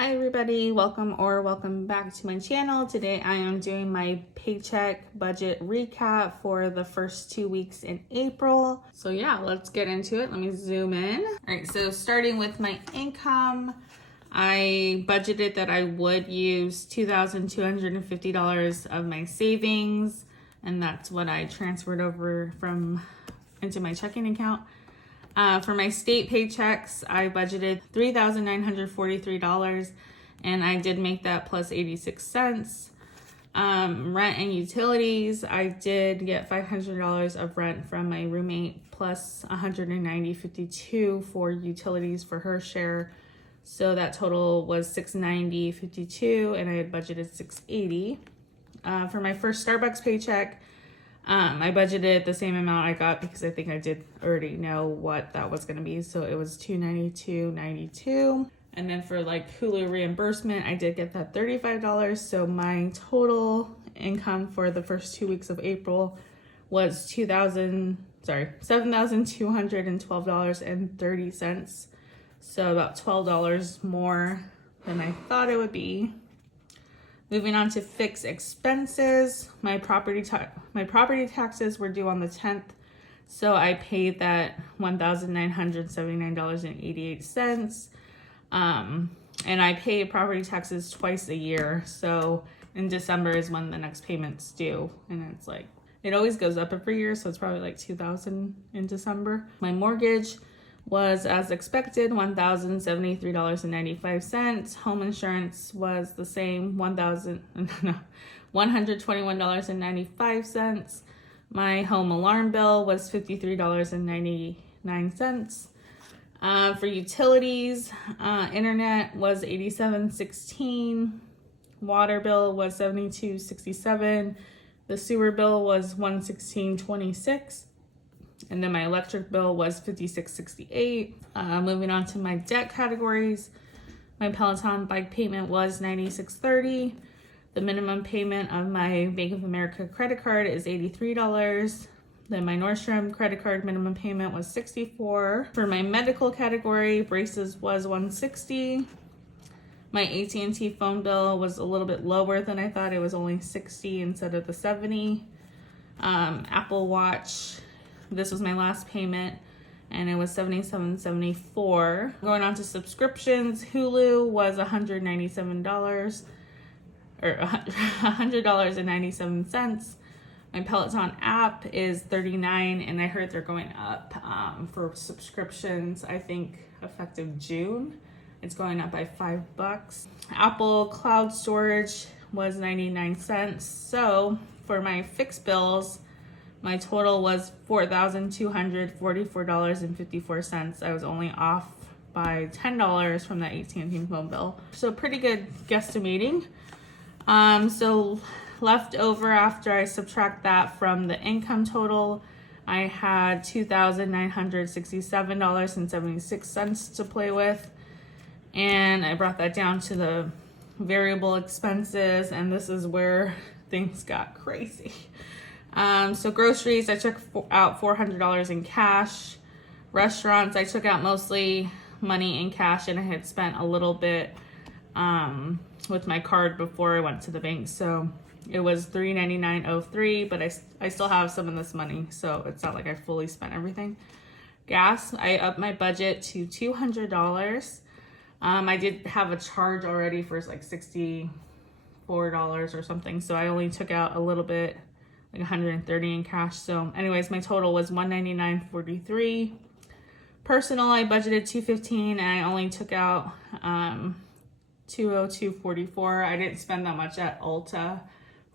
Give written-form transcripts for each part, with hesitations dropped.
Hi everybody, welcome back to my channel. Today I am doing my paycheck budget recap for the first 2 weeks in April. So yeah, let's get into it. Let me zoom in. All right, so starting with my income, I budgeted that I would use $2,250 of my savings, and that's what I transferred over into my checking account. For my state paychecks, I budgeted $3,943, and I did make that plus 86 cents. Rent and utilities, I did get $500 of rent from my roommate plus $190.52 for utilities for her share. So that total was $690.52, and I had budgeted $680. For my first Starbucks paycheck, I budgeted the same amount I got because I think I did already know what that was going to be. So it was $292.92. And then for like Hulu reimbursement, I did get that $35. So my total income for the first 2 weeks of April was $7,212.30. So about $12 more than I thought it would be. Moving on to fixed expenses, my property taxes were due on the 10th, so I paid that $1,979.88. And I pay property taxes twice a year, so in December is when the next payment's due, and it's like, it always goes up every year, so it's probably like $2,000 in December. My mortgage was, as expected, $1,073.95. Home insurance was the same, $121.95. My home alarm bill was $53.99. For utilities, internet was $87.16. Water bill was $72.67. The sewer bill was $116.26. And then my electric bill was $56.68. Moving on to my debt categories, my Peloton bike payment was $96.30. The minimum payment of my Bank of America credit card is $83. Then my Nordstrom credit card minimum payment was $64. For my medical category, braces was $160. My AT&T phone bill was a little bit lower than I thought. It was only $60 instead of the $70. Apple Watch, this was my last payment, and it was $77.74. Going on to subscriptions, Hulu was $197 or $100.97. My Peloton app is $39, and I heard they're going up for subscriptions. I think effective June, it's going up by $5. Apple Cloud Storage was 99 cents. So for my fixed bills, my total was $4,244.54. I was only off by $10 from that AT&T phone bill. So pretty good guesstimating. So left over after I subtract that from the income total, I had $2,967.76 to play with. And I brought that down to the variable expenses, and this is where things got crazy. So groceries, I took out $400 in cash. Restaurants, I took out mostly money in cash, and I had spent a little bit with my card before I went to the bank. So it was $399.03, but I still have some of this money, so it's not like I fully spent everything. Gas, I upped my budget to $200. I did have a charge already for like $64 or something, so I only took out a little bit, like $130 in cash. So anyways, my total was $199.43. Personal, I budgeted $215, and I only took out $202.44. I didn't spend that much at Ulta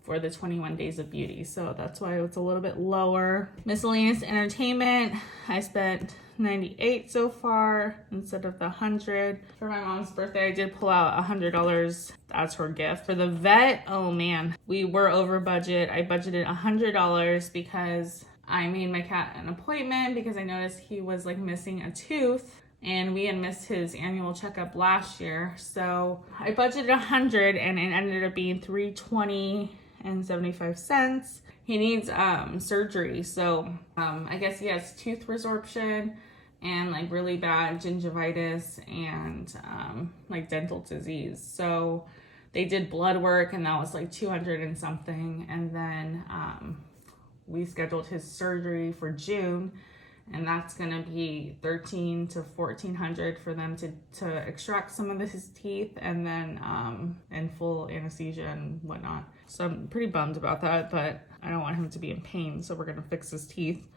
for the 21 Days of Beauty, so that's why it's a little bit lower. Miscellaneous entertainment, I spent $98 so far instead of the $100. For my mom's birthday, I did pull out $100 as her gift. For the vet, oh man, we were over budget. I budgeted $100 because I made my cat an appointment because I noticed he was like missing a tooth, and we had missed his annual checkup last year. So I budgeted $100, and it ended up being $320.75. He needs surgery, so I guess he has tooth resorption, and like really bad gingivitis and like dental disease. So they did blood work and that was like 200 and something. And then we scheduled his surgery for June, and that's gonna be 13 to 1400 for them to extract some of his teeth, and then in full anesthesia and whatnot. So I'm pretty bummed about that, but I don't want him to be in pain, so we're gonna fix his teeth.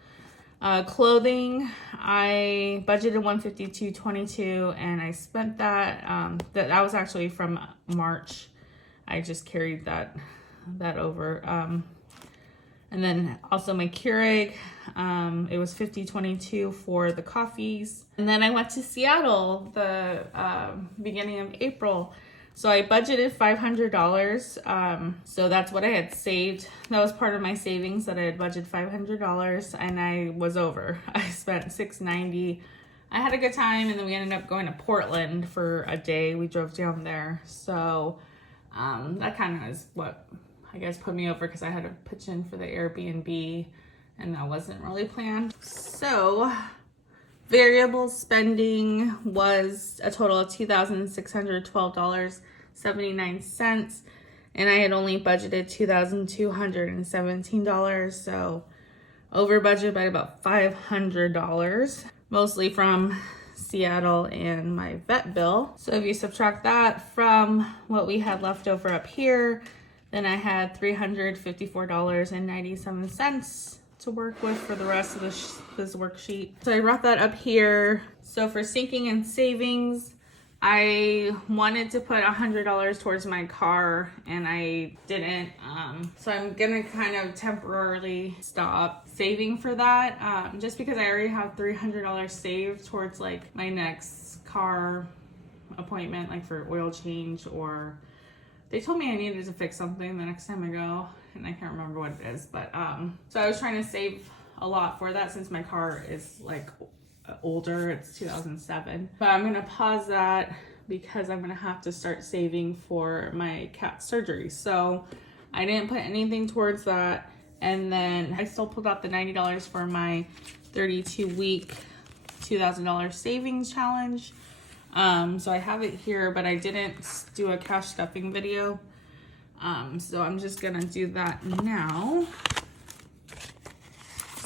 Clothing, I budgeted $152.22 and I spent that. That was actually from March. I just carried that over. And then also my Keurig, it was $50.22 for the coffees. And then I went to Seattle the beginning of April. So I budgeted $500. So that's what I had saved. That was part of my savings, that I had budgeted $500, and I was over. I spent $690. I had a good time, and then we ended up going to Portland for a day. We drove down there. So that kind of is what I guess put me over, because I had to pitch in for the Airbnb and that wasn't really planned. So variable spending was a total of $2,612.79, and I had only budgeted $2,217, so over budget by about $500, mostly from Seattle and my vet bill. So if you subtract that from what we had left over up here, then I had $354.97 to work with for the rest of this worksheet. So I brought that up here. So for sinking and savings, I wanted to put $100 towards my car and I didn't. So I'm gonna kind of temporarily stop saving for that, just because I already have $300 saved towards like my next car appointment, like for oil change, or they told me I needed to fix something the next time I go, and I can't remember what it is, but so I was trying to save a lot for that since my car is like older. It's 2007. But I'm gonna pause that because I'm gonna have to start saving for my cat surgery. So I didn't put anything towards that, and then I still pulled out the $90 for my 32-week $2,000 savings challenge. So I have it here, but I didn't do a cash stuffing video. So I'm just gonna do that now.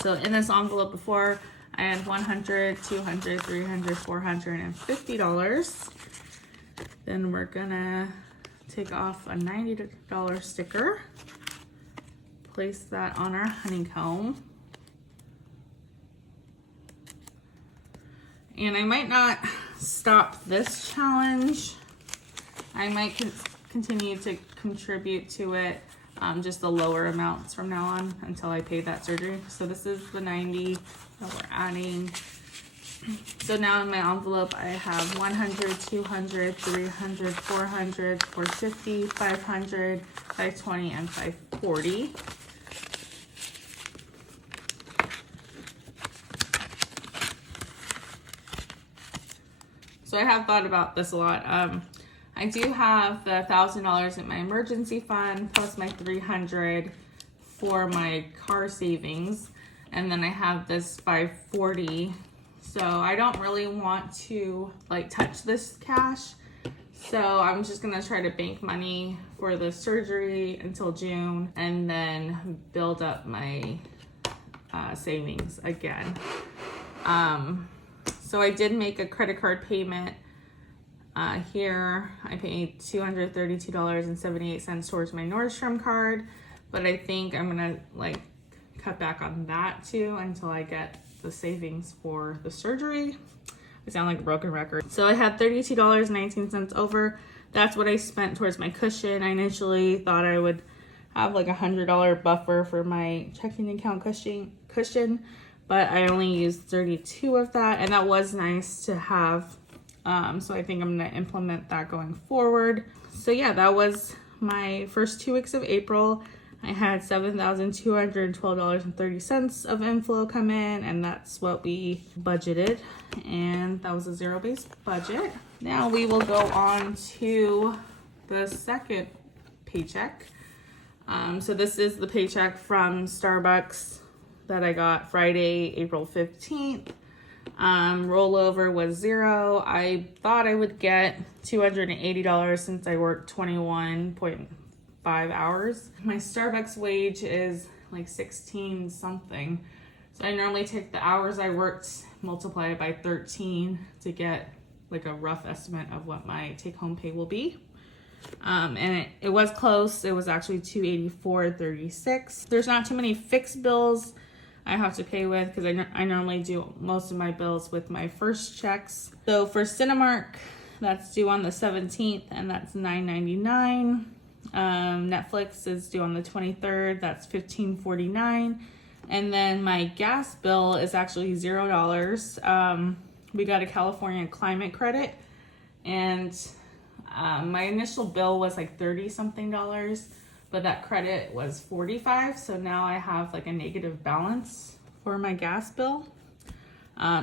So in this envelope before, I had $100, $200, $300, $400, and $50. Then we're gonna take off a $90 sticker, place that on our honeycomb. And I might not stop this challenge. I might continue to contribute to it, just the lower amounts from now on until I pay that surgery. So this is the 90 that we're adding. So now in my envelope, I have 100, 200, 300, 400, 450, 500, 520, and 540. So I have thought about this a lot. I do have the $1,000 in my emergency fund plus my $300 for my car savings, and then I have this $540. So I don't really want to like touch this cash. So I'm just gonna try to bank money for the surgery until June, and then build up my savings again. So I did make a credit card payment here. I paid $232.78 towards my Nordstrom card, but I think I'm gonna like cut back on that too until I get the savings for the surgery. I sound like a broken record. So I had $32.19 over. That's what I spent towards my cushion. I initially thought I would have like $100 buffer for my checking account cushion, but I only used 32 of that, and that was nice to have. So I think I'm gonna implement that going forward. So yeah, that was my first 2 weeks of April. I had $7,212.30 of inflow come in, and that's what we budgeted, and that was a zero-based budget. Now we will go on to the second paycheck. So this is the paycheck from Starbucks that I got Friday, April 15th. Rollover was 0. I thought I would get $280 since I worked 21.5 hours. My Starbucks wage is like 16 something. So I normally take the hours I worked, multiply it by 13 to get like a rough estimate of what my take-home pay will be. And it was close. It was actually $284.36. There's not too many fixed bills I have to pay with because I normally do most of my bills with my first checks. So for Cinemark, that's due on the 17th, and that's $9.99. Netflix is due on the 23rd. That's $15.49. And then my gas bill is actually $0. We got a California climate credit, and my initial bill was like 30 something dollars, but that credit was 45. So now I have like a negative balance for my gas bill.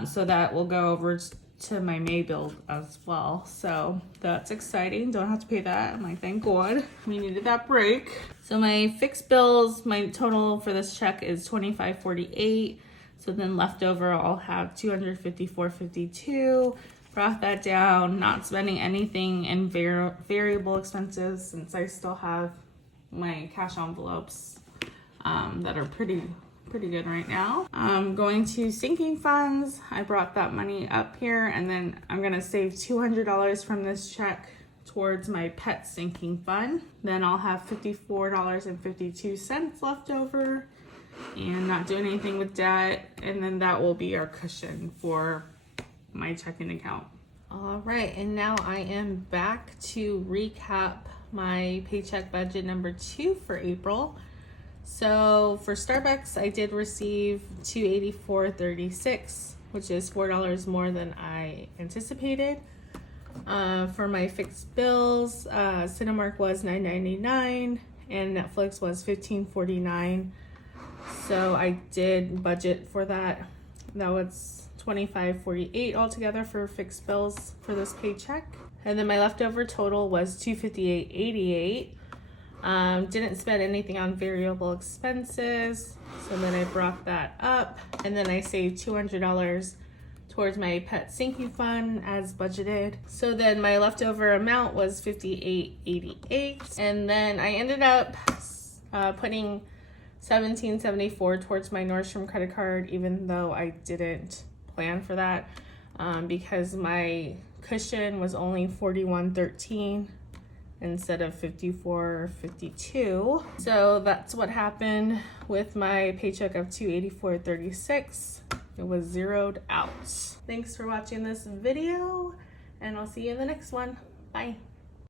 So that will go over to my May bill as well. So that's exciting. Don't have to pay that. I'm like, thank God. We needed that break. So my fixed bills, my total for this check is $25.48. So then leftover, I'll have $254.52. Brought that down, not spending anything in variable expenses since I still have my cash envelopes that are pretty good right now. Going to sinking funds. I brought that money up here, and then I'm gonna save $200 from this check towards my pet sinking fund. Then I'll have $54.52 left over and not doing anything with debt, and then that will be our cushion for my checking account. All right, and now I am back to recap my paycheck budget number 2 for April. So for Starbucks, I did receive $284.36, which is $4 more than I anticipated. For my fixed bills, Cinemark was $9.99 and Netflix was $15.49. So I did budget for that. That was $25.48 altogether for fixed bills for this paycheck. And then my leftover total was $258.88. Didn't spend anything on variable expenses, so then I brought that up, and then I saved $200 towards my pet sinking fund as budgeted. So then my leftover amount was $58.88, and then I ended up putting $17.74 towards my Nordstrom credit card, even though I didn't plan for that, because my cushion was only $41.13 instead of $54.52. So that's what happened with my paycheck of $284.36. It was zeroed out. Thanks for watching this video, and I'll see you in the next one. Bye.